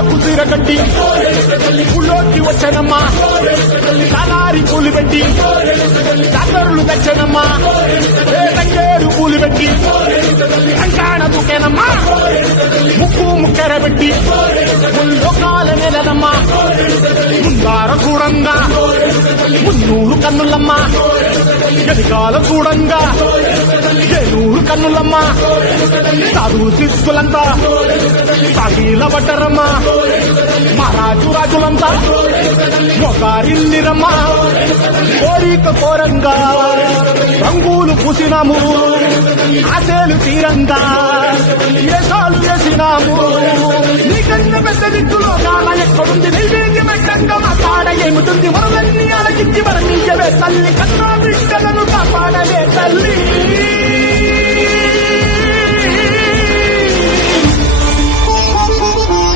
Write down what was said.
కుసిర కట్టి పుల్లోకి వచ్చనమ్మా. తలారి పూలు పెట్టి డాక్టర్లు తెచ్చనమ్మా. ఏ పూలు పెట్టి కంకాణ దుకేనమ్మా. ముక్కు ముక్కెర పెట్టి ముల్లోకాల నెలనమ్మా. ముందార చూడంగా మున్నూరు కన్నులమ్మా. వెనకాల చూడంగా కన్నులమ్మ. సాధువు శిష్యులంతా సహీల బట్టరమ్మ మహారాజు రాజులంతా ఒకరిల్లిరమ్మా కోరిక కోరంగా రంగులు పూసినాము ఆశలు తీరంగా. వేషాలు చేసినాము నీకన్నా పెద్ద దిక్కులో కాల ఎక్కడుంది? నీవేంటి మెట్టంగా మా కాడ ఏమిటుంది? మనలన్నీ అలకించి మరణీయవే తల్లి కన్నా బిడ్డలను